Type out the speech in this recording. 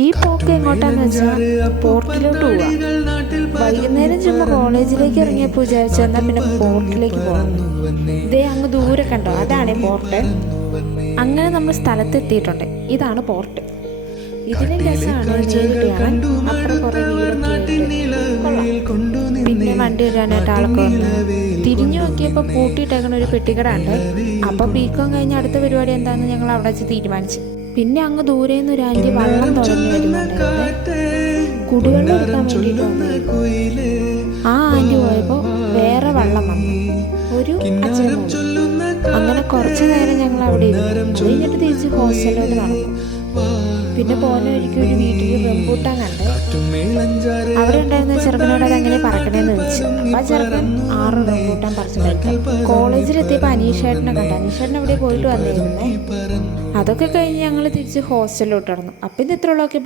ഈ പോക്ക് എങ്ങോട്ടാന്ന് വെച്ചാൽ പോർട്ടിലോട്ട് പോവാം. വൈകുന്നേരം ചുമ്മാ കോളേജിലേക്ക് ഇറങ്ങിയപ്പോൾ വിചാരിച്ചു എന്നാൽ പിന്നെ പോർട്ടിലേക്ക് പോകാം. ഇതേ അങ്ങ് ദൂരെ കണ്ടോ, അതാണ് പോർട്ട്. അങ്ങനെ നമ്മൾ സ്ഥലത്തെത്തിയിട്ടുണ്ട്. ഇതാണ് പോർട്ട്. ഇതിലും രസമാണ് നേരിട്ട് കാണാൻ. അപ്പുറം കുറേ വീടൊക്കെ ആയിട്ട് പിന്നെ വണ്ടി വരാനായിട്ട് ആളൊക്കെ വന്നു. തിരിഞ്ഞു നോക്കിയപ്പോൾ പൂട്ടിയിട്ടേക്കണ ഒരു പെട്ടിക്കട ഉണ്ട്. അപ്പോൾ ബികോം കഴിഞ്ഞ് അടുത്ത പരിപാടി എന്താണെന്ന് ഞങ്ങൾ അവിടെ വെച്ച് തീരുമാനിച്ചു. പിന്നെ അങ്ങ് ദൂരെ നിന്ന് ഒരു ആൻറ്റി വള്ളം തുറന്നു വരുന്നുണ്ടായിരുന്നു. കുടിവെള്ളം എടുക്കാൻ വേണ്ടിയിട്ട് വന്നു. ആ ആൻറ്റി പോയപ്പോൾ വേറെ വള്ളം വന്നു, ഒരു അച്ഛൻ. അങ്ങനെ കുറച്ച് നേരം ഞങ്ങൾ അവിടെ ഇരുന്നു. കഴിഞ്ഞിട്ട് തിരിച്ച് ഹോസ്റ്റലിലോട്ട് നടന്നു. പിന്നെ പോകുന്ന ഒരിക്കലും ഒരു വീട്ടിൽ റംബൂട്ടാൻ കണ്ട്. അവിടെ ഉണ്ടായിരുന്ന ചെറുക്കനോട് അതെങ്ങനെ പറക്കണേന്ന് ചോദിച്ചു. അപ്പം ആ ചെറുക്കൻ 6 റംബൂട്ടാൻ പറിച്ചു കഴിക്കും. കോളേജിലെത്തിയപ്പോൾ അനീഷേട്ടനെ കണ്ടു. അനീഷേട്ടൻ അവിടെ പോയിട്ട് വന്നിരുന്നേ. അതൊക്കെ കഴിഞ്ഞ് ഞങ്ങൾ തിരിച്ച് ഹോസ്റ്റലിലോട്ട് നടന്നു. അപ്പം ഇത് ഇത്രയുള്ളതൊക്കെ.